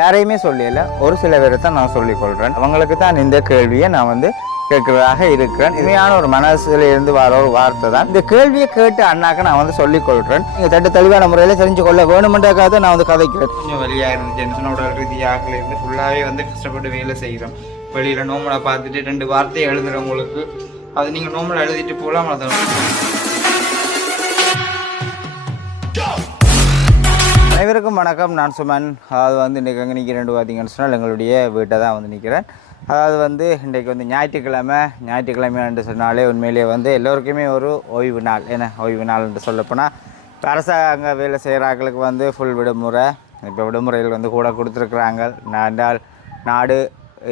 யாரையுமே சொல்லல, ஒரு சில பேரை தான் நான் சொல்லிக்கொள்கிறேன். அவங்களுக்கு தான் இந்த கேள்வியை நான் வந்து கேட்கிறதாக இருக்கிறேன். இனிமையான ஒரு மனசுல இருந்து வர ஒரு வார்த்தை தான். இந்த கேள்வியை கேட்டு அண்ணாக்க நான் வந்து சொல்லிக்கொள்கிறேன். நீங்கள் தட்டு தெளிவான முறையில் தெரிஞ்சு கொள்ள வேணுமென்றக்காக நான் வந்து கதைக்கிறேன். கொஞ்சம் வெளியாக இருந்துச்சு, டென்ஷனோட ரீதியாக இருந்து ஃபுல்லாகவே வந்து கஷ்டப்பட்டு வேலை செய்கிறோம். வெளியில் நோம்பலை பார்த்துட்டு 2 வார்த்தையை எழுதுகிறவங்களுக்கு அது நீங்கள் நோம்பலை எழுதிட்டு போகலாம். அனைவருக்கும் வணக்கம். நான் சுமன். அதாவது வந்து இன்றைக்கி எங்கே நிற்கிறேன் பார்த்தீங்கன்னு சொன்னால் எங்களுடைய வீட்டை தான் வந்து நிற்கிறேன். அதாவது வந்து இன்றைக்கு வந்து ஞாயிற்றுக்கிழமை என்று சொன்னாலே உண்மையிலேயே வந்து எல்லோருக்குமே ஒரு ஓய்வு நாள். ஏன்னா ஓய்வு நாள் என்று சொல்லப்போனால் இப்போ அரசாங்க வேலை செய்கிறாங்களுக்கு வந்து ஃபுல் விடுமுறை. இப்போ விடுமுறைகள் வந்து கூட கொடுத்துருக்குறாங்க. என்றால் நாடு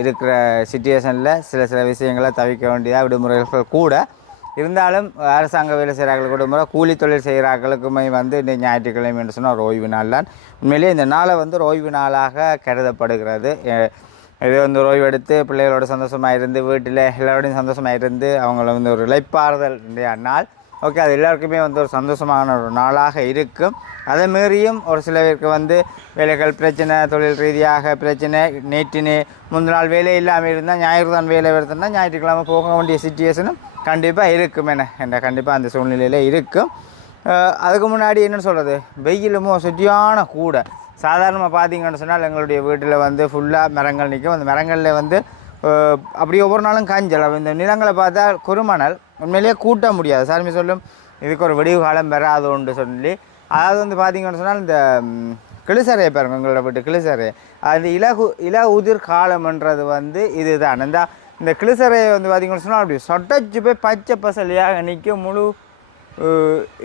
இருக்கிற சிச்சுவேஷனில் சில விஷயங்களை தவிர்க்க வேண்டியதாக விடுமுறைகள் கூட இருந்தாலும் அரசாங்க வேலை செய்கிறார்களுக்கு விடுமுறை, கூலி தொழில் செய்கிறார்களுக்குமே வந்து இந்த ஞாயிற்றுக்கிழமை என்று சொன்னால் ஒரு ஓய்வு நாள் தான். உண்மையிலேயே இந்த நாளை வந்து ஒரு ஓய்வு நாளாக கருதப்படுகிறது. இது வந்து ஒரு ஓய்வு எடுத்து பிள்ளைகளோட சந்தோஷமாக இருந்து வீட்டில் எல்லோரோடையும் சந்தோஷமாக இருந்து அவங்கள வந்து ஒரு இளைப்பாறுதல் நாள். ஓகே, அது எல்லாருக்குமே வந்து ஒரு சந்தோஷமான ஒரு நாளாக இருக்கும். அதை மீறியும் ஒரு சில பேருக்கு வந்து வேலைகள் பிரச்சனை, தொழில் ரீதியாக பிரச்சனை, முந்தின நாள் வேலை இல்லாமல் இருந்தால் ஞாயிறு தான் வேலை எடுத்தோம்னா ஞாயிற்றுக்கிழமை போக வேண்டிய சிச்சுவேஷனும் கண்டிப்பாக இருக்கும். என்ன கண்டிப்பாக அந்த சூழ்நிலையில் இருக்கும். அதுக்கு முன்னாடி என்னென்னு சொல்கிறது, வெயிலுமோ சுற்றியான கூட சாதாரணமாக பார்த்தீங்கன்னு சொன்னால் எங்களுடைய வீட்டில் வந்து ஃபுல்லாக மரங்கள் நிற்கும். அந்த மரங்களில் வந்து அப்படி ஒவ்வொரு நாளும் காஞ்சல். இந்த நிலங்களை பார்த்தா குறுமணல் உண்மையிலேயே கூட்ட முடியாது. சாமி சொல்லும் இதுக்கு ஒரு விடிவு காலம் வராதுன்னு சொல்லி. அதாவது வந்து பார்த்தீங்கன்னு சொன்னால் இந்த கிளிசரையை பாருங்க, எங்களோட வீட்டு கிளிசரை, அது இல உதிர் காலம்ன்றது வந்து இதுதான். இந்த கிளிசரையை வந்து பார்த்திங்கன்னு சொன்னால் அப்படி சொட்டச்சு போய் பச்சை பசலியாக நிற்கும். முழு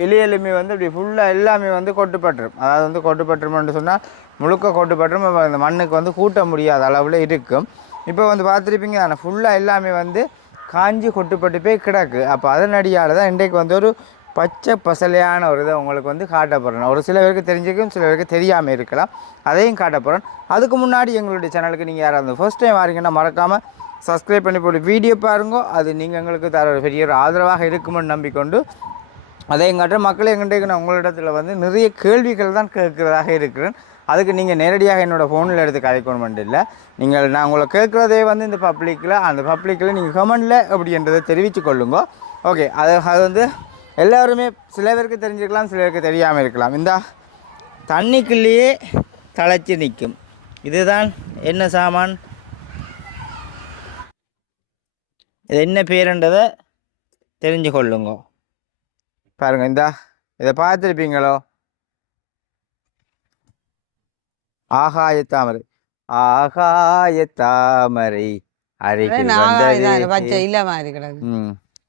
இலையலுமே வந்து அப்படி ஃபுல்லாக எல்லாமே வந்து கொட்டுப்பட்டுரும். அதாவது வந்து கொட்டுப்பட்டுருமென்று சொன்னால் முழுக்க கொட்டுப்பட்டுரும். இந்த மண்ணுக்கு வந்து கூட்ட முடியாத அளவில் இருக்கும். இப்போ வந்து பார்த்துருப்பீங்க தானே, ஃபுல்லாக எல்லாமே வந்து காஞ்சி கொட்டுப்பட்டு போய் கிடக்கு. அப்போ அதனடியால் தான் இன்றைக்கு வந்து ஒரு பச்சை பசலையான ஒரு இதை உங்களுக்கு வந்து காட்ட போகிறேன். ஒரு சில பேருக்கு தெரிஞ்சிருக்கும், சில பேருக்கு தெரியாமல் இருக்கலாம். அதையும் காட்ட போகிறேன். அதுக்கு முன்னாடி எங்களுடைய சேனலுக்கு நீங்கள் யாராவது ஃபர்ஸ்ட் டைம் வாரீங்கன்னா மறக்காமல் சப்ஸ்கிரைப் பண்ணி போட்டு வீடியோ பாருங்க. அது நீங்கள் எங்களுக்கு தர பெரிய ஒரு ஆதரவாக இருக்குமென்னு நம்பிக்கொண்டு அதையும் காட்டுற மக்களை எங்கிட்ட நான் உங்களிடத்தில் வந்து நிறைய கேள்விகள் தான் கேட்குறதாக இருக்கிறேன். அதுக்கு நீங்கள் நேரடியாக என்னோடய ஃபோனில் எடுத்து கதைக்கணும் இல்லை. நான் உங்களை கேட்குறதே வந்து இந்த அந்த பப்ளிக்கில் நீங்கள் கமெண்டில் அப்படின்றதை தெரிவித்து கொள்ளுங்க. ஓகே, அது வந்து எல்லோருமே சில பேருக்கு தெரிஞ்சிருக்கலாம், சில பேருக்கு தெரியாமல் இருக்கலாம். இந்த தண்ணிக்குள்ளேயே தழைச்சி நிற்கும். இதுதான் என்ன சாமான், இது என்ன பேருன்றதை தெரிஞ்சு கொள்ளுங்க. பாருங்க, இதை பார்த்துருப்பீங்களோ, ஆகாயத்தாமரை. ஆகாயத்தாமரை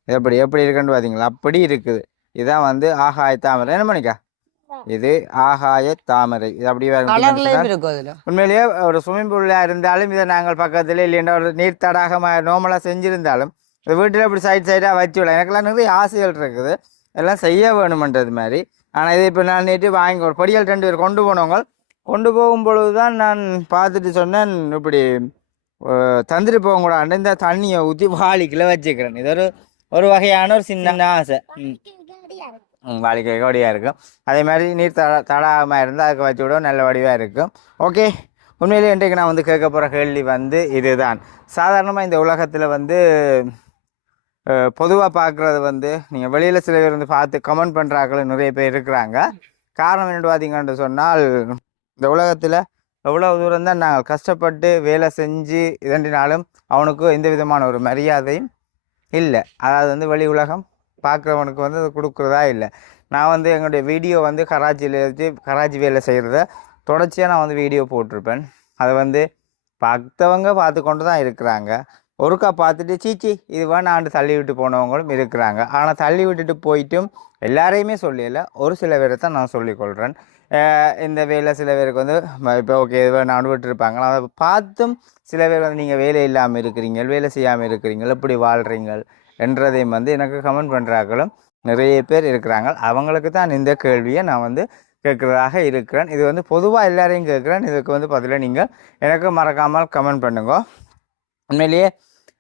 எப்படி இருக்குன்னு பார்த்தீங்களா? அப்படி இருக்குது. இதான் வந்து ஆகாயத்தாமரை. என்ன பண்ணிக்கா, இது ஆகாயத்தாமரை. இது அப்படி உண்மையிலேயே ஒரு ஸ்விம்மிங் பூல்ல இருந்தாலும் இதை நாங்கள் பக்கத்தில் இல்லைன்னா ஒரு நீர் தடாகமாக நோமலாக செஞ்சுருந்தாலும் இந்த வீட்டில் இப்படி சைடாக வச்சு விடலாம். எனக்கெல்லாம் நிறைய ஆசைகள் இருக்குது, எல்லாம் செய்ய வேணுமென்றது மாதிரி. ஆனால் இதை இப்போ நான் நேற்று வாங்கி ஒரு படியால் 2 பேர் கொண்டு போகும் பொழுது தான் நான் பார்த்துட்டு சொன்னேன், இப்படி தந்துட்டு போகக்கூடாது, இந்த தண்ணியை ஊற்றி வாளிக்குள்ளே வச்சுக்கிறேன். இது ஒரு வகையான ஒரு சின்ன ஆசை. வாளிக்கை வடிவாக இருக்கும். அதே மாதிரி நீர் தடாகமாக இருந்தால் அதுக்கு வச்சு விட நல்ல வடிவாக இருக்கும். ஓகே, உண்மையிலே இன்றைக்கு நான் வந்து கேட்க போகிற கேள்வி வந்து இதுதான். சாதாரணமாக இந்த உலகத்தில் வந்து பொதுவாக பார்க்குறது வந்து நீங்கள் வெளியில் சில பேர் வந்து பார்த்து கமெண்ட் பண்ணுறாக்கள் நிறைய பேர் இருக்கிறாங்க. காரணம் என்னென்னு பார்த்தீங்கன்னு சொன்னால், இந்த உலகத்தில் எவ்வளோ தூரம் தான் நாங்கள் கஷ்டப்பட்டு வேலை செஞ்சு இதன்றினாலும் அவனுக்கு எந்த விதமான ஒரு மரியாதையும் இல்லை. அதாவது வந்து வெளி உலகம் பார்க்குறவனுக்கு வந்து அது கொடுக்குறதா இல்லை. நான் வந்து எங்களுடைய வீடியோ வந்து கராச்சி வேலை செய்கிறத தொடர்ச்சியாக நான் வந்து வீடியோ போட்டிருப்பேன். அதை வந்து பார்த்தவங்க பார்த்து கொண்டு தான் இருக்கிறாங்க. ஒருக்கா பார்த்துட்டு சீச்சி இது வேணாண்டு தள்ளி விட்டு போனவங்களும் இருக்கிறாங்க. ஆனால் தள்ளி விட்டுட்டு போயிட்டும் எல்லாரையுமே சொல்லலை, ஒரு சில பேரை தான் நான் சொல்லிக்கொள்கிறேன். இந்த வேலை சில பேருக்கு வந்து இப்போ ஓகே இது வேணாண்டு விட்டுருப்பாங்க. அதை பார்த்தும் சில பேர் வந்து நீங்கள் வேலை இல்லாமல் இருக்கிறீங்க, வேலை செய்யாமல் இருக்கிறீங்க, எப்படி வாழ்கிறீங்க என்றதையும் வந்து எனக்கு கமெண்ட் பண்ணுறாங்களும் நிறைய பேர் இருக்கிறாங்க. அவங்களுக்கு தான் இந்த கேள்வியை நான் வந்து கேட்குறதாக இருக்கிறேன். இது வந்து பொதுவாக எல்லாரையும் கேட்குறேன். இதுக்கு வந்து பதிலாக நீங்கள் எனக்கு மறக்காமல் கமெண்ட் பண்ணுங்க. உண்மையிலேயே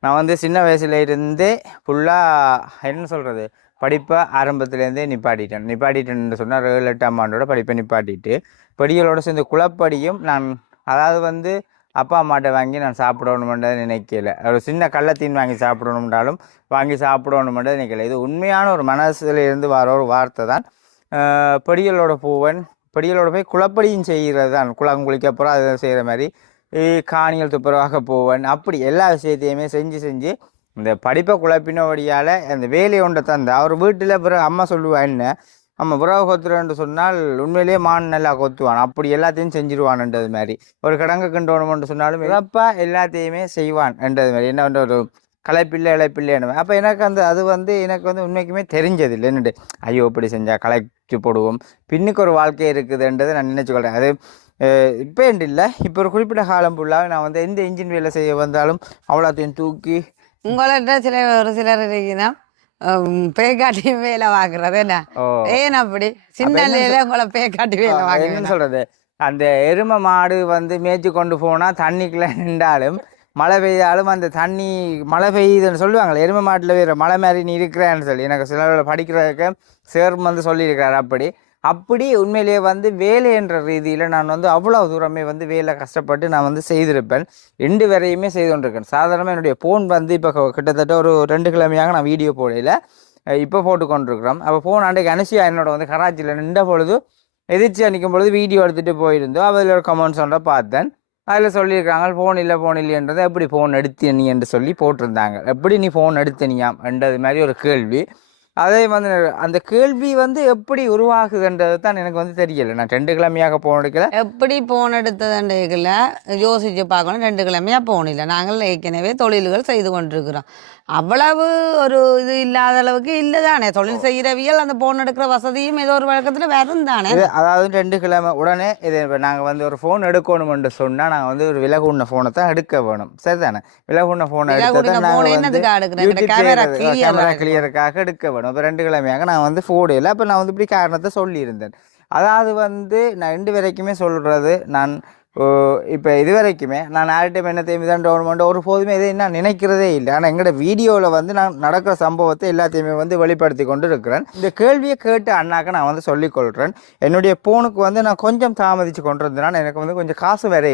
நான் வந்து சின்ன வயசுல இருந்தே ஃபுல்லாக என்ன சொல்கிறது, படிப்பை ஆரம்பத்துலேருந்தே நிப்பாட்டிட்டேன்னு சொன்னால் 7-8 ஆண்டோட படிப்பை நிப்பாட்டிட்டு படிகளோடு சேர்ந்து குளப்படியும் நான் அதாவது வந்து அப்பா அம்மாட்ட வாங்கி நான் சாப்பிடணுமென்றது நினைக்கல. ஒரு சின்ன கள்ளத்தீன் வாங்கி சாப்பிடணும்ன்றாலும் வாங்கி சாப்பிடணுமென்றது நினைக்கல. இது உண்மையான ஒரு மனசுல இருந்து வர ஒரு வார்த்தை தான். படிகளோட பூவன் படிகளோட போய் குளப்படியும் செய்கிறது தான். குளம் குளிக்க அப்புறம் அதை செய்கிற மாதிரி காணிகள் துப்புரவாக போவன் அப்படி எல்லா விஷயத்தையுமே செஞ்சு செஞ்சு இந்த படிப்பை குழப்பினபடியால் அந்த வேலையை ஒன்றை தந்த அவர் வீட்டில் பிறகு அம்மா சொல்லுவா என்ன நம்ம புறவை கொத்துறன்னு சொன்னால் உண்மையிலேயே மான் நல்லா கொத்துவான் அப்படி எல்லாத்தையும் செஞ்சிருவான்ன்றது மாதிரி ஒரு கிடங்கு கிண்டோணுமென்று சொன்னாலும் இழப்பா எல்லாத்தையுமே செய்வான் என்றது மாதிரி என்ன ஒரு களைப்பில்லை இழைப்பில்லைன்னு அப்போ எனக்கு அந்த அது வந்து எனக்கு வந்து உண்மைக்குமே தெரிஞ்சது இல்லை என்னட்டு ஐயோ இப்படி செஞ்சால் களைச்சி போடுவோம் பின்னுக்கு ஒரு வாழ்க்கை இருக்குதுன்றதை நான் நினச்சிக்கொள்கிறேன். அது இப்போ என்று இல்லை இப்போ ஒரு குறிப்பிட்ட காலம் ஃபுல்லாக நான் வந்து எந்த இன்ஜின் வேலை செய்ய வந்தாலும் அவ்வளோத்தையும் தூக்கி உங்கள்கிட்ட ஒரு சிலர் இருக்கீங்கன்னா பேக்காட்டி வேலை வாங்குறது என்ன ஏன் அப்படி சின்ன உங்களை பேக்காட்டி வேலை வாங்குறேன்னு சொல்றது அந்த எருமை மாடு வந்து மேய்ச்சி கொண்டு போனால் தண்ணிக்குள்ளே நின்றாலும் மழை பெய்தாலும் அந்த தண்ணி மழை பெய்யுதுன்னு சொல்லுவாங்களே எருமை மாட்டில் வேறு மழை மாதிரி நீ இருக்கிறேன்னு சொல்லி எனக்கு சில படிக்கிறதுக்கு சேர் வந்து சொல்லியிருக்கிறார். அப்படி உண்மையிலேயே வந்து வேலை என்ற ரீதியில் நான் வந்து அவ்வளோ தூரமே வந்து வேலை கஷ்டப்பட்டு நான் வந்து செய்திருப்பேன். 2 வரையுமே செய்து கொண்டிருக்கேன். சாதாரணமாக என்னுடைய ஃபோன் வந்து இப்போ கிட்டத்தட்ட ஒரு 2 கிழமையாக நான் வீடியோ போடல, இப்போ போட்டு கொண்டிருக்கிறோம். அப்போ ஃபோன் அன்றைக்கு அனுஷியா என்னோட வந்து கராச்சியில் நின்ற பொழுது எதிர்த்து நிற்கும் பொழுது வீடியோ எடுத்துகிட்டு போயிருந்தோம். அதில் ஒரு கமெண்ட்ஸ் ஒன்றை பார்த்தேன். அதில் சொல்லியிருக்காங்க ஃபோன் இல்லைன்றதை எப்படி ஃபோன் எடுத்து நீ என்று சொல்லி போட்டிருந்தாங்க. எப்படி நீ ஃபோன் எடுத்தனியாம் என்றது மாதிரி ஒரு கேள்வி. அதே வந்து அந்த கேள்வி வந்து எப்படி உருவாகுதுன்றது தான் எனக்கு வந்து தெரியலை. நான் 2 கிழமையாக போன் எடுக்கல எப்படி போன் எடுத்ததுன்றதுல யோசிச்சு பார்க்கணும். 2 கிழமையாக போன் இல்லை. நாங்கள் ஏற்கனவே தொழில்கள் செய்து கொண்டிருக்கிறோம். அவ்வளவு ஒரு இது இல்லாத அளவுக்கு இல்லை தானே தொழில் செய்கிறவியல் அந்த போன் எடுக்கிற வசதியும் ஏதோ ஒரு வழக்கத்தில் வரும் தானே. அதாவது 2 கிழமை உடனே இது நாங்கள் வந்து ஒரு ஃபோன் எடுக்கணும்னு சொன்னால் நாங்கள் வந்து ஒரு விலகுண்ண ஃபோனை தான் எடுக்க வேணும். சரி தானே விலகுண்ண ஃபோனை கேமரா கிளியருக்காக எடுக்க வேணும். இப்போ 2 கிழமையாக நான் வந்து ஃபோடையில் அப்போ நான் வந்து இப்படி காரணத்தை சொல்லியிருந்தேன். அதாவது வந்து நான் 2 வரைக்குமே சொல்கிறது நான் இப்போ இது வரைக்குமே நான் யார்கிட்டையும் என்னத்தையும் இதான் கவர்மெண்ட் ஒரு போதுமே இதை நான் நினைக்கிறதே இல்லை. ஆனால் எங்களோட வீடியோவில் வந்து நான் நடக்கிற சம்பவத்தை எல்லாத்தையுமே வந்து வெளிப்படுத்தி கொண்டு இருக்கிறேன். இந்த கேள்வியை கேட்டு அண்ணாக்க நான் வந்து சொல்லிக்கொள்கிறேன். என்னுடைய ஃபோனுக்கு வந்து நான் கொஞ்சம் தாமதித்து கொண்டு இருந்தேன். எனக்கு வந்து கொஞ்சம் காசு வேற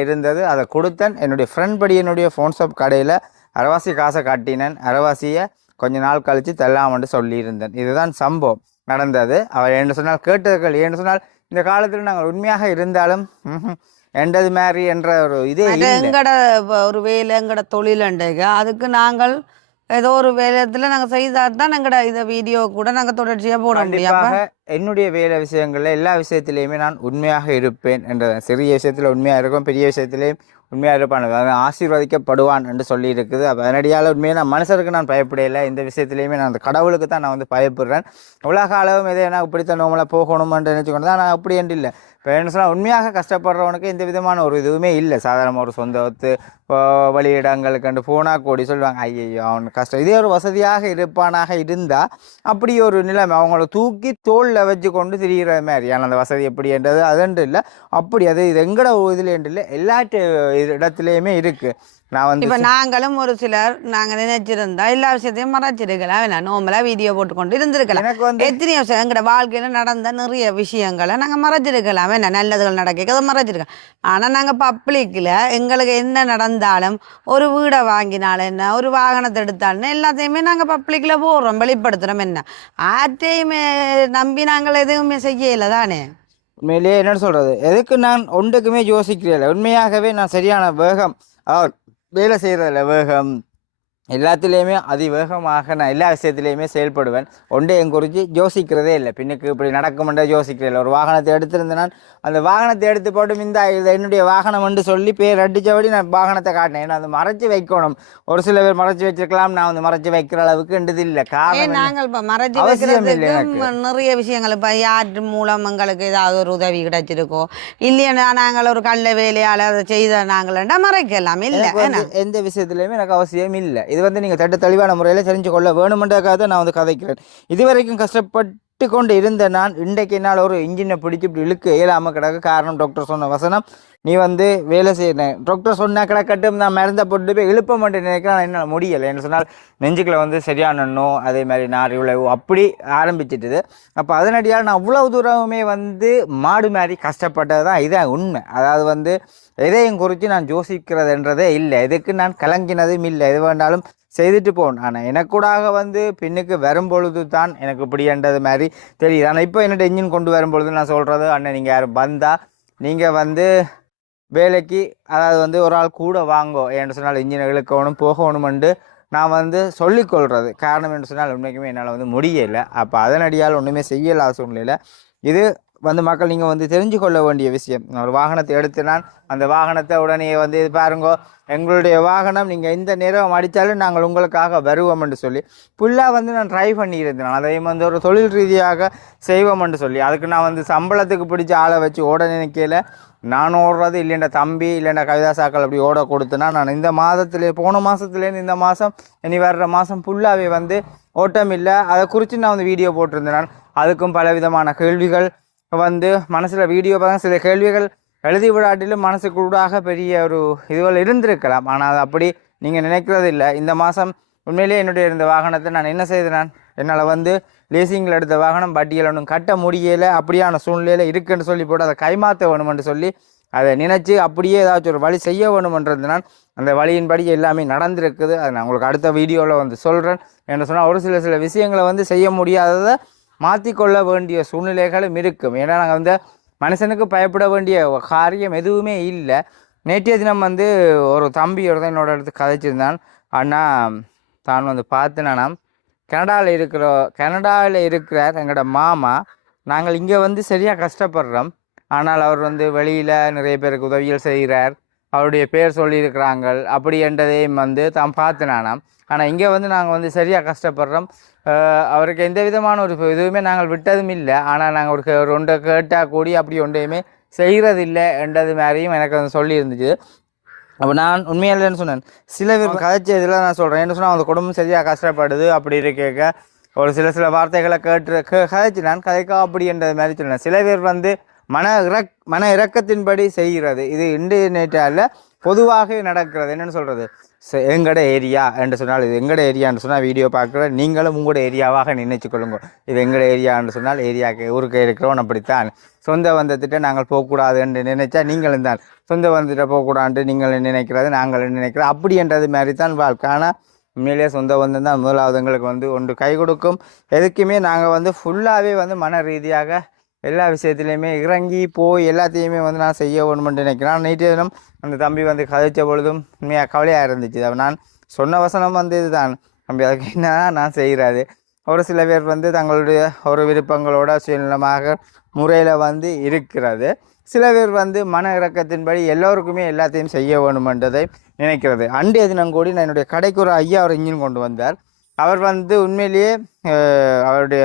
இருந்தது அதை கொடுத்தேன். என்னுடைய ஃப்ரெண்ட் படி என்னுடைய ஃபோன் ஷாப் கடையில் அரைவாசி காசை காட்டினேன். அரைவாசியை கொஞ்ச நாள் கழித்து தள்ளாமட்டு சொல்லியிருந்தேன். இதுதான் சம்பவம் நடந்தது. அவர் என்ன சொன்னால் கேட்டதுகள் என்ன சொன்னால் இந்த காலத்தில் நாங்கள் உண்மையாக இருந்தாலும் எண்டது மாதிரி என்ற ஒரு இதே எங்கட ஒரு வேலை எங்கட தொழில் அதுக்கு நாங்கள் ஏதோ ஒரு வேலையத்தில் நாங்கள் செய்தால் தான் எங்கட இதை வீடியோ கூட நாங்கள் தொடர்ச்சியாக போட முடியும். என்னுடைய வேலை விஷயங்களில் எல்லா விஷயத்திலையுமே நான் உண்மையாக இருப்பேன் என்ற சிறிய விஷயத்தில் உண்மையாக இருக்கும், பெரிய விஷயத்திலையும் உண்மையாக இருப்பான், ஆசீர்வதிக்கப்படுவான் என்று சொல்லி இருக்குது. அப்போ அதனடியால் உண்மையாக நான் மனுஷருக்கு நான் பயப்படையில. இந்த விஷயத்துலையுமே நான் அந்த கடவுளுக்கு தான் நான் வந்து பயப்படுறேன். உலக அளவும் எதை எனக்கு இப்படித்தான் நோமலாக போகணுமென்று நினச்சிக்கொண்டு தான் நான் அப்படி என்று இல்லை. இப்போ என்ன சொன்னால் உண்மையாக கஷ்டப்படுறவனுக்கு எந்த விதமான ஒரு இதுவுமே இல்லை. சாதாரணமாக ஒரு சொந்த வழியிடங்களுக்கு கண்டு போனால் கூடி சொல்லுவாங்க ஐயோ அவனுக்கு கஷ்டம். இதே ஒரு வசதியாக இருப்பானாக இருந்தால் அப்படி ஒரு நிலைமை அவங்கள தூக்கி தோளில் வச்சு கொண்டு திரிகிற மாதிரி அந்த வசதி எப்படின்றது அதுன்று இல்லை. அப்படி அது இது எங்கட இதில் என்று இல்லை, எல்லா இடத்துலையுமே இருக்குது. நான் வந்து இப்போ நாங்களும் ஒரு சிலர் நாங்கள் நினைச்சிருந்தா எல்லா விஷயத்தையும் மறைச்சிருக்கலாம். வேணா நோம்பலாக வீடியோ போட்டுக்கொண்டு இருந்திருக்கலாம். எனக்கு வந்து எத்தனையோ விஷயம் எங்களோட வாழ்க்கையில் நடந்த நிறைய விஷயங்களை நாங்கள் மறைச்சிருக்கலாம். வேணா நல்லதுகள் நடக்க அதை மறைச்சிருக்கோம். ஆனால் நாங்கள் பப்ளிக்கில் எங்களுக்கு என்ன நடந்தாலும் ஒரு வீடை வாங்கினாலும் என்ன ஒரு வாகனத்தை எடுத்தாலும் எல்லாத்தையுமே நாங்கள் பப்ளிக்கில் போடுறோம், வெளிப்படுத்துகிறோம். என்ன ஆற்றையுமே நம்பி நாங்கள் எதுவுமே செய்யலை தானே. உண்மையிலேயே என்னென்னு சொல்கிறது எதுக்கு நான் ஒன்றுக்குமே யோசிக்கிறேன். உண்மையாகவே நான் சரியான வேகம் வேலை செய்கிறதில்ல, வேகம் எல்லாத்துலேயுமே அதிவேகமாக நான் எல்லா விஷயத்துலேயுமே செயல்படுவேன். ஒன்றையும் குறித்து யோசிக்கிறதே இல்லை. பின்னுக்கு இப்படி நடக்குமென்றே யோசிக்கிறேன் இல்லை. ஒரு வாகனத்தை எடுத்திருந்தேன், நான் அந்த வாகனத்தை எடுத்து போட்டு இந்த என்னுடைய வாகனம் என்று சொல்லி பேர் அடித்தபடி நான் வாகனத்தை காட்டினேன். ஏன்னா அது மறைச்சி வைக்கணும். ஒரு சில பேர் மறைச்சி வச்சிருக்கலாம், நான் வந்து மறைச்சி வைக்கிற அளவுக்கு என்றது இல்லை. காரணம் நாங்கள் இப்போ மறைச்சி வைக்கிறதுக்கு நிறைய விஷயங்கள் இப்போ யார் மூலம் எங்களுக்கு ஏதாவது ஒரு உதவி கிடைச்சிருக்கோ இல்லையா நாங்கள் ஒரு கல்ல வேலையால் அதை செய்த நாங்கள் மறைக்கலாம் இல்லை. எந்த விஷயத்துலையுமே எனக்கு அவசியம் இல்லை. இது வந்து நீங்கள் தெளிவான முறையில் தெரிஞ்சு கொள்ள வேணுமென்றக்காக தான் நான் வந்து கதைக்கிறேன். இதுவரைக்கும் கஷ்டப்பட்டு கொண்டு இருந்த நான் இன்றைக்கு என்னால் ஒரு இன்ஜினை பிடிச்சி இப்படி இழுக்க இயலாமல் கிடக்கு. காரணம் டாக்டர் சொன்ன வசனம் நீ வந்து வேலை செய்யணும் டாக்டர் சொன்ன கிடக்கட்டும் நான் மருந்தை போட்டு போய் எழுப்ப மாட்டேன் நினைக்கிறேன் என்னால் முடியலை என்ன சொன்னால் நெஞ்சுக்களை வந்து சரியான நோ அதே மாதிரி நார் இவ்வளவு அப்படி ஆரம்பிச்சிட்டுது. அப்போ அதனடியால் நான் அவ்வளவு தூரமே வந்து மாடு மாதிரி கஷ்டப்பட்டது தான் இதான் உண்மை. அதாவது வந்து எதையும் குறித்து நான் யோசிக்கிறதுன்றதே இல்லை, எதுக்கு நான் கலங்கினதும் இல்லை, எது வேண்டாலும் செய்துட்டு போகணும். ஆனால் எனக்கூடாக வந்து பின்னுக்கு வரும்பொழுது தான் எனக்கு இப்படின்றது மாதிரி தெரியுது. ஆனால் இப்போ என்னோட இன்ஜின் கொண்டு வரும்பொழுது நான் சொல்கிறது அண்ணன் நீங்கள் யாரும் வந்தால் நீங்கள் வந்து வேலைக்கு அதாவது வந்து ஒரு ஆள் கூட வாங்கோ என்று சொன்னால் இன்ஜினை இழுக்கணும் போகணுமெண்டு நான் வந்து சொல்லிக்கொள்கிறது. காரணம் என்று சொன்னால் உண்மைக்குமே என்னால் வந்து முடியலை. அப்போ அதனடியால் ஒன்றுமே செய்யலாத சூழ்நிலையில் இது வந்து மக்கள் நீங்கள் வந்து தெரிஞ்சு கொள்ள வேண்டிய விஷயம். ஒரு வாகனத்தை எடுத்து நான் அந்த வாகனத்தை உடனே வந்து இது பாருங்கோ எங்களுடைய வாகனம் நீங்கள் இந்த நேரம் அடித்தாலும் நாங்கள் உங்களுக்காக வருவோம் என்று சொல்லி ஃபுல்லாக வந்து நான் ட்ரை பண்ணியிருந்தேன். அதையும் வந்து ஒரு தொழில் ரீதியாக செய்வோம் என்று சொல்லி அதுக்கு நான் வந்து சம்பளத்துக்கு பிடிச்ச ஆளை வச்சு ஓட நினைக்கல. நான் ஓடுறது இல்லைண்ட தம்பி இல்லைண்ட கவிதாசாக்கள் அப்படி ஓட கொடுத்தேன்னா நான் இந்த மாதத்துலேயே போன மாதத்துலேருந்து இந்த மாதம் இனி வர்ற மாதம் ஃபுல்லாகவே வந்து ஓட்டம் இல்லை. அதை குறித்து நான் வந்து வீடியோ போட்டிருந்தேன். நான் அதுக்கும் பலவிதமான கேள்விகள் வந்து மனசில் வீடியோ பார்த்தா சில கேள்விகள் எழுதி விடாட்டிலும் மனசுக்குள்ளாக பெரிய ஒரு இதுகள் இருந்திருக்கலாம். ஆனால் அது அப்படி நீங்கள் நினைக்கிறது இல்லை. இந்த மாதம் உண்மையிலேயே என்னுடைய இந்த வாகனத்தை நான் என்ன செய்தேன், என்னால் வந்து லீசிங்கில் எடுத்த வாகனம் வட்டியில் ஒன்றும் கட்ட முடியலை, அப்படியான சூழ்நிலையில் இருக்குன்னு சொல்லி போட்டு அதை கைமாற்ற வேணுமென்று சொல்லி அதை நினச்சி அப்படியே ஏதாச்சும் ஒரு வழி செய்ய வேணுமென்றது நான் அந்த வழியின்படி எல்லாமே நடந்திருக்குது. அதை நான் உங்களுக்கு அடுத்த வீடியோவில் வந்து சொல்கிறேன். என்று சொன்னால் ஒரு சில விஷயங்களை வந்து செய்ய முடியாததை மாற்றிக்கொள்ள வேண்டிய சூழ்நிலைகளும் இருக்கும். ஏன்னா நாங்கள் வந்து மனுஷனுக்கு பயப்பட வேண்டிய காரியம் எதுவுமே இல்லை. நேற்றைய தினம் வந்து ஒரு தம்பியோட தான் என்னோட இடத்து கதைச்சிருந்தான். ஆனால் தான் வந்து பார்த்தேன்னா கனடாவில் இருக்கிறார் எங்களோட மாமா. நாங்கள் இங்கே வந்து சரியாக கஷ்டப்படுறோம். ஆனால் அவர் வந்து வெளியில் நிறைய பேருக்கு உதவிகள் செய்கிறார், அவருடைய பேர் சொல்லியிருக்கிறாங்க அப்படி என்றதையும் வந்து தான் பார்த்தேனானாம். ஆனால் இங்கே வந்து நாங்கள் வந்து சரியாக கஷ்டப்படுறோம். அவருக்கு எந்த விதமான ஒரு இதுவுமே நாங்கள் விட்டதும் இல்லை. ஆனால் நாங்கள் ஒரு ஒன்றை கேட்டால் கூடி அப்படி ஒன்றையுமே செய்கிறதில்லை என்றது மாதிரியும் எனக்கு வந்து சொல்லியிருந்துச்சு. அப்போ நான் உண்மையாலேன்னு சொன்னேன். சில பேர் கதைச்ச இதில் நான் சொல்கிறேன் என்ன சொன்னால் அந்த குடும்பம் சரியாக கஷ்டப்படுது அப்படி இருக்க ஒரு சில வார்த்தைகளை கதைச்சு நான் கதைக்கா அப்படி என்றது மாதிரி சொன்னேன். சில பேர் வந்து மன இறக்கத்தின்படி செய்கிறது. இது இன்டர்நெட்டால் பொதுவாக நடக்கிறது. என்னென்னு சொல்கிறது, எங்கட ஏரியா என்று சொன்னால் இது எங்கட ஏரியான்னு சொன்னால் வீடியோ பார்க்குற நீங்களும் உங்களோட ஏரியாவாக நினைச்சு கொள்ளுங்க. இது எங்கட ஏரியான்னு சொன்னால் ஏரியாவுக்கு ஊருக்கு இருக்கிறோம் அப்படித்தான். சொந்த பந்தத்திட்ட நாங்கள் போகக்கூடாது என்று நினைச்சா நீங்களும் தான் சொந்த பந்தத்திட்ட போகக்கூடாது நீங்கள் நினைக்கிறது நாங்கள் நினைக்கிறோம் அப்படி என்றது மாதிரி தான் வாழ்க்கை. ஆனால் உண்மையிலேயே சொந்த பந்தம் தான் முதலாவது எங்களுக்கு வந்து ஒன்று கை கொடுக்கும். எதுக்குமே நாங்கள் வந்து ஃபுல்லாகவே வந்து மன ரீதியாக எல்லா விஷயத்துலையுமே இறங்கி போய் எல்லாத்தையுமே வந்து நான் செய்ய வேணுமென்று நினைக்கிறேன். நேற்று தினம் அந்த தம்பி வந்து கதைச்ச பொழுதும் உண்மையாக கவலையாக இருந்துச்சு. நான் சொன்ன வசனம் வந்து இதுதான் தம்பி, அதுக்கு என்ன நான் செய்கிறது. ஒரு சில பேர் வந்து தங்களுடைய ஒரு விருப்பங்களோட சுயநலமாக முறையில் வந்து இருக்கிறது. சில பேர் வந்து மன இறக்கத்தின்படி எல்லோருக்குமே எல்லாத்தையும் செய்ய வேணுமென்றதை நினைக்கிறது. அன்றைய தினம் கூடி நான் என்னுடைய கடைக்கு ஒரு ஐயா ஒரு இன்ஜின் கொண்டு வந்தார். அவர் வந்து உண்மையிலேயே அவருடைய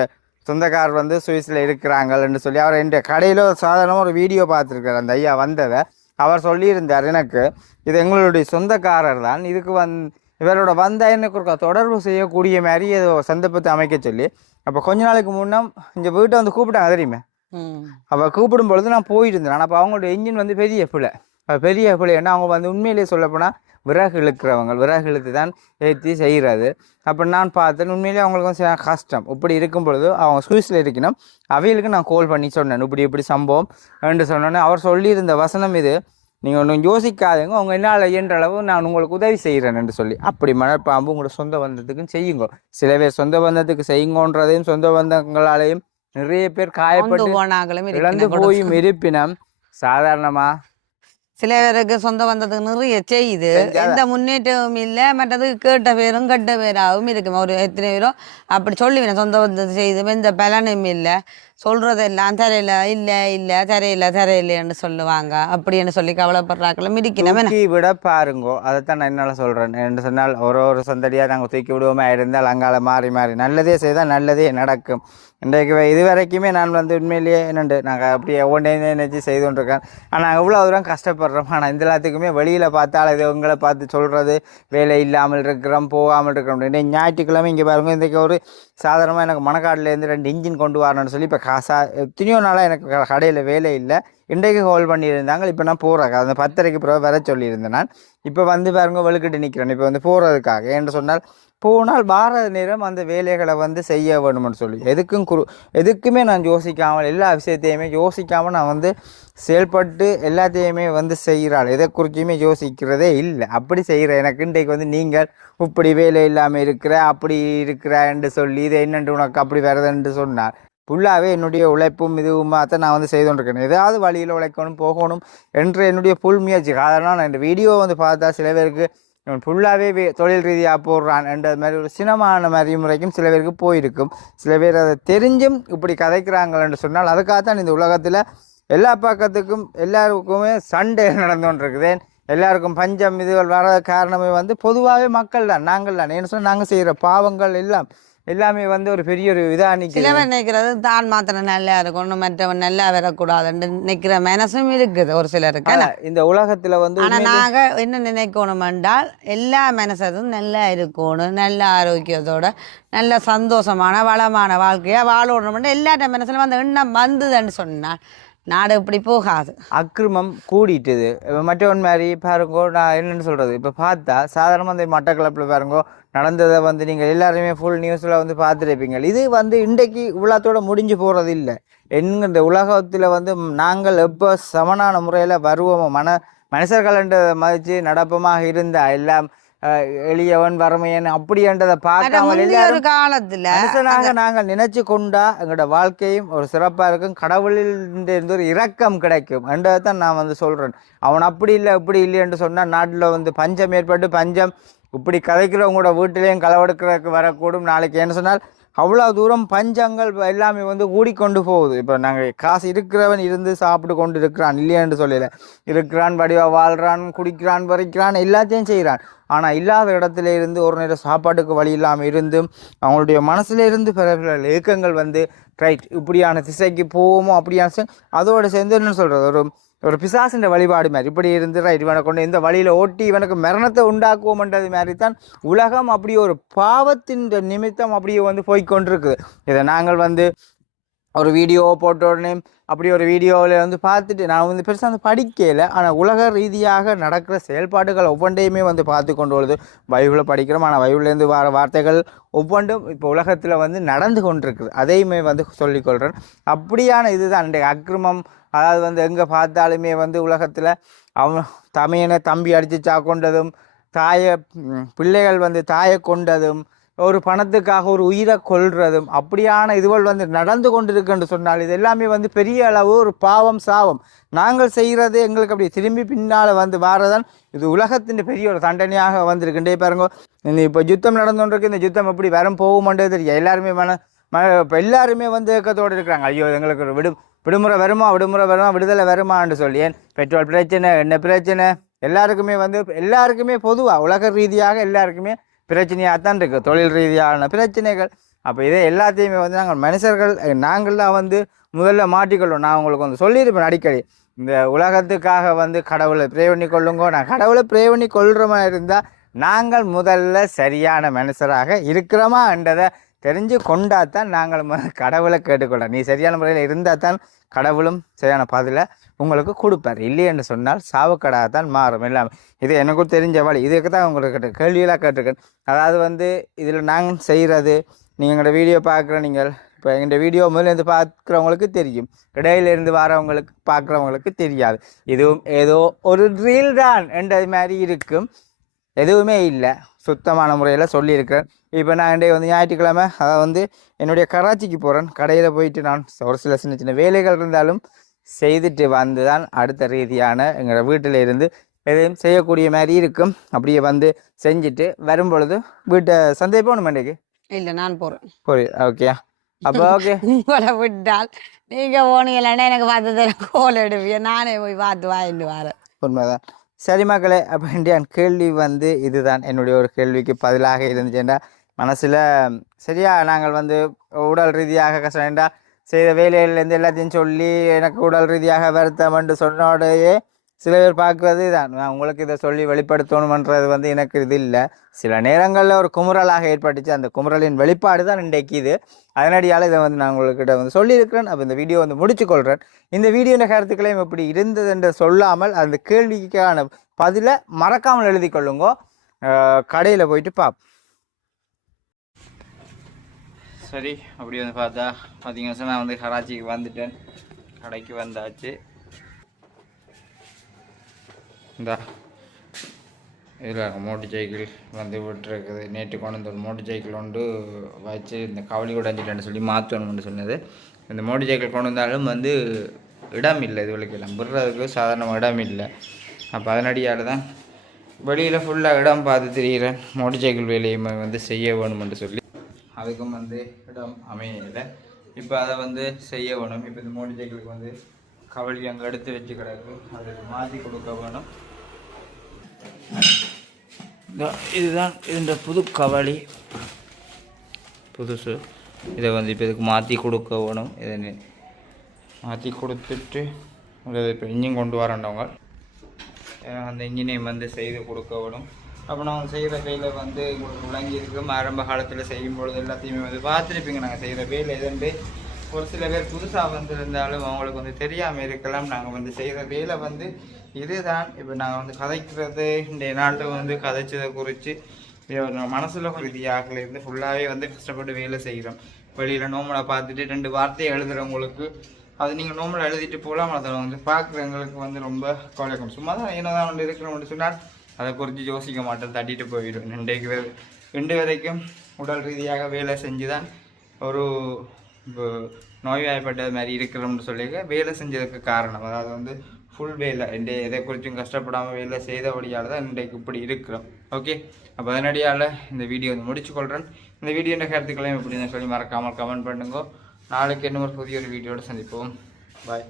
சொந்தக்காரர் வந்து சுவிஸில் இருக்கிறாங்கன்னு சொல்லி அவர் என் கடையில் சாதாரணமாக ஒரு வீடியோ பார்த்துருக்கார். அந்த ஐயா வந்ததை அவர் சொல்லியிருந்தார் எனக்கு, இது எங்களுடைய சொந்தக்காரர் தான், இதுக்கு இவரோட வந்தால் எனக்கு ஒரு தொடர்பு செய்யக்கூடிய மாதிரி ஏதோ சந்தர்ப்பத்தை அமைக்க சொல்லி. அப்போ கொஞ்ச நாளைக்கு முன்னம் இந்த வீட்டை வந்து கூப்பிட்டாங்க தெரியுமே. அப்போ கூப்பிடும் பொழுது நான் போயிருந்தேன். அப்போ அவங்களோட இன்ஜின் வந்து பெரிய பிள்ளை ஏன்னா அவங்க வந்து உண்மையிலேயே சொல்லப்போனால் விறகு இழுக்கிறவங்க, விறகு இழுத்து தான் ஏற்றி செய்கிறது. அப்போ நான் பார்த்தேன் உண்மையிலேயே அவங்களுக்கு வந்து கஷ்டம். இப்படி இருக்கும் பொழுது அவங்க சுவிஸில் இருக்கணும். அவைகளுக்கு நான் கால் பண்ணி சொன்னேன் இப்படி சம்பவம் என்று சொன்னோன்னே அவர் சொல்லியிருந்த வசனம் இது, நீங்கள் ஒன்றும் யோசிக்காதுங்க, அவங்க என்னால் இயன்ற அளவு நான் உங்களுக்கு உதவி செய்கிறேன் என்று சொல்லி. அப்படி மனப்பாம்பு உங்களோட சொந்த பந்தத்துக்கும் செய்யுங்க. சில பேர் சொந்த பந்தத்துக்கு செய்யுங்கன்றதையும் சொந்த பந்தங்களாலேயும் நிறைய பேர் காயப்பட்டு இழந்து போயும் இருப்பினம் சாதாரணமாக சில பேருக்கு சொந்த பந்தத்துக்கு நிறைய செய்யுது, எந்த முன்னேற்றமும் இல்லை. மற்றது கேட்ட பேரும் கெட்ட பேராகவும் இருக்கும். ஒரு எத்தனை பேரும் அப்படி சொல்லுவேன் சொந்த பந்தத்தை செய்து எந்த பலனும் இல்லை, சொல்றதெல்லாம் தரையில இல்லை தரையில்லைன்னு சொல்லுவாங்க. அப்படின்னு சொல்லி கவலைப்படுறாக்களும் இருக்கணும். விட பாருங்கோ, அதைத்தான் நான் என்னால் சொல்கிறேன். என்று சொன்னால் ஒரு சந்தடியாக நாங்கள் தூக்கி விடுவோமா இருந்தால் அங்கால மாறி நல்லதே செய்தால் நல்லதே நடக்கும். இன்றைக்கு இது வரைக்குமே நான் வந்து உண்மையிலேயே என்னண்டு நாங்கள் அப்படியே ஒவ்வொன்றே நினச்சி செய்து கொண்டிருக்கேன். ஆனால் நாங்கள் இவ்வளோ தூரம் கஷ்டப்படுறோம். ஆனால் இந்த எல்லாத்துக்குமே வெளியில் பார்த்தால் இது உங்களை பார்த்து சொல்கிறது வேலை இல்லாமல் இருக்கிறோம் போகாமல் இருக்கிறோம். இன்னைக்கு ஞாயிற்றுக்கிழமை இங்கே பாருங்கள், இன்றைக்கு ஒரு சாதாரணமாக எனக்கு மணக்காட்டிலேருந்து 2 இன்ஜின் கொண்டு வரணும்னு சொல்லி இப்போ எத்தனையோ நாளாக எனக்கு கடையில் வேலை இல்லை, இன்றைக்கு ஹோல்ட் பண்ணியிருந்தாங்க. இப்போ நான் போகிறேன் அந்த 10:30க்கு பிறகு வர சொல்லியிருந்தேன். நான் இப்போ வந்து பாருங்க வெளுக்கிட்டு நிற்கிறேன். இப்போ வந்து போகிறதுக்காக என்று சொன்னால் போனால் வார நேரம் அந்த வேலைகளை வந்து செய்ய வேணும்னு சொல்லி எதுக்குமே நான் யோசிக்காமல் எல்லா விஷயத்தையுமே யோசிக்காமல் நான் வந்து செயல்பட்டு எல்லாத்தையுமே வந்து செய்கிறாள். எதை குறிச்சுமே யோசிக்கிறதே இல்லை. அப்படி செய்கிற எனக்கு இன்றைக்கு வந்து நீங்கள் இப்படி வேலை இல்லாமல் இருக்கிற அப்படி இருக்கிறேன்னு சொல்லி இதை என்னென்று உனக்கு அப்படி வருதுன்னு சொன்னார். ஃபுல்லாகவே என்னுடைய உழைப்பும் இதுவுமா தான் நான் வந்து செய்து கொண்டிருக்கேன். ஏதாவது வழியில் உழைக்கணும் போகணும் என்ற என்னுடைய புல் முயற்சி. அதனால் நான் இந்த வீடியோ வந்து பார்த்தா சில பேருக்கு ஃபுல்லாகவே தொழில் ரீதியாக போடுறான் என்ற மாதிரி ஒரு சினமான மாதிரி முறைக்கும் சில பேருக்கு போயிருக்கும். சில பேர் அதை தெரிஞ்சும் இப்படி கதைக்கிறாங்களேன்னு சொன்னால் அதுக்காகத்தான் இந்த உலகத்தில் எல்லா பக்கத்துக்கும் எல்லாருக்குமே சண்டை நடந்து கொண்டிருக்குது. எல்லாருக்கும் பஞ்சம் இதுகள் வர காரணமே வந்து பொதுவாகவே மக்கள் தான், நாங்கள் தான். என்ன சொன்னால் நாங்கள் செய்கிற பாவங்கள் எல்லாமே வந்து ஒரு பெரிய ஒரு இதாக சிலவர் நினைக்கிறது தான் மாத்திரம் நல்லா இருக்கணும் மற்றவன் நல்லா வரக்கூடாதுன்னு நினைக்கிற மனசும் இருக்குது ஒரு சிலருக்கு. இந்த உலகத்துல வந்து ஆனா நாங்க என்ன நினைக்கணும் என்றால் எல்லா மனசும் நல்லா இருக்கணும், நல்ல ஆரோக்கியத்தோட நல்ல சந்தோஷமான வளமான வாழ்க்கையா வாழணும். எல்லாட்ட மனசுல வந்து எண்ணம் வந்ததுன்னு சொன்னால் நாடு இப்படி போகாது. அக்கிரமம் கூடிட்டுது. மற்றவன் மாதிரி பாருங்கோ, நான் என்னென்னு சொல்கிறது, இப்போ பார்த்தா சாதாரணமாக அந்த மட்டக்களப்பில் பாருங்கோ நடந்ததை வந்து நீங்கள் எல்லாருமே ஃபுல் நியூஸில் வந்து பார்த்துருப்பீங்க. இது வந்து இன்றைக்கு இவ்வளோத்தோடு முடிஞ்சு போகிறது இல்லை. என்கின்ற உலகத்தில் வந்து நாங்கள் எப்போ சமனான முறையில் வருவோமோ மனுஷர்கள்ன்றதை மதித்து நடப்பமாக இருந்தால் எல்லாம் எளியவன் வறுமையன் அப்படின்றதை பார்க்காமல் எல்லாரும் காலத்துல மனுஷனாக நாங்கள் நினைச்சு கொண்டா எங்களோட வாழ்க்கையும் ஒரு சிறப்பா இருக்கும். கடவுளில் இருந்து ஒரு இரக்கம் கிடைக்கும் என்றதான் நான் வந்து சொல்றேன். அவன் அப்படி இல்லை இப்படி இல்லை என்று சொன்னா நாட்டில் வந்து பஞ்சம் ஏற்பட்டு பஞ்சம் இப்படி கதைக்கிறவங்களோட வீட்டிலையும் களவெடுக்கிறதுக்கு வரக்கூடும். நாளைக்கு என்ன சொன்னால் அவ்வளோ தூரம் பஞ்சங்கள் எல்லாமே வந்து கூடிக்கொண்டு போகுது. இப்போ நாங்கள் காசு இருக்கிறவன் இருந்து சாப்பிட்டு கொண்டு இருக்கிறான் இல்லையான்னு சொல்லல, இருக்கிறான் வடிவா வாழ்கிறான் குடிக்கிறான் பறிக்கிறான் எல்லாத்தையும் செய்கிறான். ஆனால் இல்லாத இடத்துல இருந்து ஒரு நேரம் சாப்பாட்டுக்கு வழி இல்லாமல் இருந்தும் அவங்களுடைய மனசுல இருந்து பிற இயக்கங்கள் வந்து ரைட் இப்படியான திசைக்கு போவோமோ அப்படியான அதோட சேர்ந்து என்ன சொல்கிறது ஒரு பிசாசின்ற வழிபாடு மாதிரி இப்படி இருந்து ரைட் இவனை கொண்டு இந்த வழியில் ஓட்டி இவனுக்கு மரணத்தை உண்டாக்குவோம்ன்றது மாதிரி தான் உலகம் அப்படி ஒரு பாவத்தின் நிமித்தம் அப்படியே வந்து போய்கொண்டிருக்குது. இதை நாங்கள் வந்து ஒரு வீடியோ போட்ட உடனே அப்படி ஒரு வீடியோவில் வந்து பார்த்துட்டு நான் வந்து பெருசாக வந்து படிக்கலை. ஆனால் உலக ரீதியாக நடக்கிற செயல்பாடுகள் ஒவ்வொன்றையுமே வந்து பார்த்து கொண்டு வருது. பைபிளை படிக்கிறோம், ஆனால் பைபிள்லேருந்து வர வார்த்தைகள் ஒவ்வொன்றும் இப்போ உலகத்தில் வந்து நடந்து கொண்டிருக்குது. அதையுமே வந்து சொல்லிக்கொள்கிறேன். அப்படியான இதுதான் இந்த அக்கிரமம். அதாவது வந்து எங்கே பார்த்தாலுமே வந்து உலகத்தில் அவன் தமையனை தம்பி அடித்து சாக்கொண்டதும் பிள்ளைகள் வந்து தாயை கொண்டதும் ஒரு பணத்துக்காக ஒரு உயிரை கொள்றதும் அப்படியான இதுகள் வந்து நடந்து கொண்டிருக்குன்னு சொன்னால் இது எல்லாமே வந்து பெரிய அளவு ஒரு பாவம் சாவம். நாங்கள் செய்கிறது எங்களுக்கு அப்படி திரும்பி பின்னால் வந்து வாரதான் இது உலகத்தின் பெரிய ஒரு தண்டனையாக வந்திருக்குண்டே பாருங்க. இப்போ யுத்தம் நடந்துருக்கு. இந்த யுத்தம் எப்படி வரும் போகும்ன்றது தெரியும். எல்லாருமே இப்போ எல்லாருமே வந்து ஏக்கத்தோடு இருக்கிறாங்க. ஐயோ எங்களுக்கு ஒரு விடுமுறை வருமா விடுதலை வருமான்னு சொல்லி. ஏன் பெட்ரோல் பிரச்சனை என்ன பிரச்சனை எல்லாருக்குமே பொதுவாக உலக ரீதியாக எல்லாருக்குமே பிரச்சனையாக தான் இருக்குது. தொழில் ரீதியான பிரச்சனைகள். அப்போ இதை எல்லாத்தையுமே வந்து நாங்கள் தான் வந்து முதல்ல மாட்டிக்கொள்ளும். நான் உங்களுக்கு வந்து சொல்லியிருப்பேன் அடிக்கடி, இந்த உலகத்துக்காக வந்து கடவுளை ப்ரே பண்ணி கொள்ளுங்கோ. நான் கடவுளை ப்ரே பண்ணி கொள்கிற மாதிரி இருந்தால் நாங்கள் முதல்ல சரியான மனுஷராக இருக்கிறோமா என்றதை தெரிஞ்சு கொண்டாதான் நாங்கள் கடவுளை கேட்டுக்கொள்ளோம். நீ சரியான முறையில் இருந்தால் தான் கடவுளும் சரியான பதிலை உங்களுக்கு கொடுப்பார். இல்லை என்று சொன்னால் சாவுக்கடாகத்தான் மாறும் எல்லாமே. இது எனக்கும் தெரிஞ்ச வழி. இதுக்கு தான் உங்களுக்கு கேள்வியெல்லாம் கேட்டிருக்கேன். அதாவது வந்து இதில் நாங்கள் செய்கிறது நீங்கள் எங்களோட வீடியோ பார்க்குற நீங்கள் இப்போ எங்கள் வீடியோ முதலேருந்து பார்க்குறவங்களுக்கு தெரியும், இடையிலேருந்து வரவங்களுக்கு பார்க்குறவங்களுக்கு தெரியாது. இதுவும் ஏதோ ஒரு ரீல் தான் என்றது மாதிரி இருக்கும். எதுவுமே இல்லை, சுத்தமான முறையில் சொல்லியிருக்கிறேன். இப்போ நான் இன்றைய வந்து ஞாயிற்றுக்கிழமை அதை வந்து என்னுடைய கராச்சிக்கு போகிறேன். கடையில் போயிட்டு நான் ஒரு சில சின்ன வேலைகள் இருந்தாலும் செய்துட்டு வந்து தான் அடுத்த ரீதியான எங்கள் வீட்டில் இருந்து எதையும் செய்யக்கூடிய மாதிரி இருக்கும். அப்படியே வந்து செஞ்சுட்டு வரும்பொழுது வீட்டை சந்தை போகணும். இன்றைக்கு இல்லை, நான் போகிறேன். ஓகே. அப்போ ஓகே, உங்களை விட்டால் நீங்கள் போனீங்களாண்டா எனக்கு பார்த்து கோல் எடுப்பீங்க, நானே போய் பார்த்து வாங்கிட்டு வரேன். உண்மைதான். சரி மக்களே, அப்போ என் கேள்வி வந்து இதுதான். என்னுடைய ஒரு கேள்விக்கு பதிலாக இருந்துச்சுண்டா மனசில் சரியா நாங்கள் வந்து உடல் ரீதியாக கஷ்டம்டா செய்த வேலையிலேருந்து எல்லாத்தையும் சொல்லி எனக்கு உடல் ரீதியாக வருத்தம் என்று சொன்னோடையே சில பேர் பார்க்குறது தான் நான் உங்களுக்கு இதை சொல்லி வெளிப்படுத்தணுமன்றது வந்து எனக்கு இது இல்லை. சில நேரங்களில் ஒரு குமுறலாக ஏற்பட்டுச்சு. அந்த குமுறலின் வெளிப்பாடு தான் இன்றைக்கு இது. அதனடியால் இதை வந்து நான் உங்கள்கிட்ட வந்து சொல்லியிருக்கிறேன். அப்போ இந்த வீடியோ வந்து முடிச்சுக்கொள்கிறேன். இந்த வீடியோட கருத்துக்களையும் எப்படி இருந்தது என்று சொல்லாமல் அந்த கேள்விக்கான பதிலை மறக்காமல் எழுதி கொள்ளுங்கோ. கடையில் போயிட்டு சரி. அப்படி வந்து பார்த்தீங்கன்னா நான் வந்து கராச்சிக்கு வந்துட்டேன். கடைக்கு வந்தாச்சு. இந்த இதில் மோட்டர் சைக்கிள் வந்து விட்டுருக்குது. நேற்று கொண்டு வந்த ஒரு மோட்டர் சைக்கிள் ஒன்று வச்சு இந்த கவலி உடைஞ்சிட்டேன்னு சொல்லி மாற்றணும்னு சொன்னது. இந்த மோட்டர் சைக்கிள் கொண்டு வந்தாலும் வந்து இடம் இல்லை, இதுகளுக்கு எல்லாம் விடுறதுக்கு சாதாரண இடம் இல்லை. அப்போ அதனடியால் தான் வெளியில் ஃபுல்லாக இடம் பார்த்து தெரிகிறேன். மோட்டர் சைக்கிள் வேலையை வந்து செய்ய வேணுமென்று சொல்லி அதுக்கும் வந்து இடம் அமையலை. இப்போ அதை வந்து செய்ய வேணும். இப்போ இந்த மோட்டர் சைக்கிளுக்கு வந்து கவலி அங்கே எடுத்து வச்சு கிடக்கு, அதுக்கு மாற்றி கொடுக்க வேணும். இதுதான் இந்த புது கவலி, புதுசு. இதை வந்து இப்போ இதுக்கு மாற்றி கொடுக்க வேணும். இதை மாற்றி கொடுத்துட்டு இப்போ இன்ஜின் கொண்டு வரண்டவங்க அந்த இன்ஜினையும் வந்து செய்து கொடுக்க வேணும். அப்போ நாங்கள் செய்கிற வேலை வந்து உங்களுக்கு விளங்கியிருக்கோம். ஆரம்ப காலத்தில் செய்யும் பொழுது எல்லாத்தையுமே வந்து பார்த்துருப்பீங்க. நாங்கள் செய்கிற வேலை எதுண்டு ஒரு சில பேர் புதுசாக வந்திருந்தாலும் அவங்களுக்கு வந்து தெரியாமல் இருக்கலாம். நாங்கள் வந்து செய்கிற வேலை வந்து இதுதான். இப்போ நாங்கள் வந்து கதைக்கிறது இந்த நாட்டில் வந்து கதைச்சதை குறித்து மனசில் ரீதியாக இருந்து ஃபுல்லாகவே வந்து கஷ்டப்பட்டு வேலை செய்கிறோம். வெளியில் நோம்பலை பார்த்துட்டு 2 வார்த்தையை எழுதுகிறவங்களுக்கு அது நீங்கள் நோம்பலை எழுதிட்டு போகலாம். அதை வந்து பார்க்குறவங்களுக்கு வந்து ரொம்ப கவலைக்கும். சும்மா தான் என்னதான் ஒன்று இருக்கிறோம்னு சொன்னால் அதை குறித்து யோசிக்க மாட்டோம், தட்டிட்டு போயிடும். இன்று வரைக்கும் உடல் ரீதியாக வேலை செஞ்சு தான் ஒரு நோய்வாய்ப்பட்டது மாதிரி இருக்கிறோம்னு சொல்லி வேலை செஞ்சதுக்கு காரணம். அதாவது வந்து ஃபுல் வேலை எதை குறித்தும் கஷ்டப்படாமல் வேலை செய்தபடியால் தான் இன்றைக்கு இப்படி இருக்கிறோம். ஓகே, அப்போ அதனடியால் இந்த வீடியோ வந்து முடிச்சுக்கொள்கிறேன். இந்த வீடியோட கருத்துக்களையும் எப்படின்னு சொல்லி மறக்காமல் கமெண்ட் பண்ணுங்க. நாளைக்கு இன்னும் ஒரு புதிய ஒரு வீடியோட சந்திப்போம். பாய்.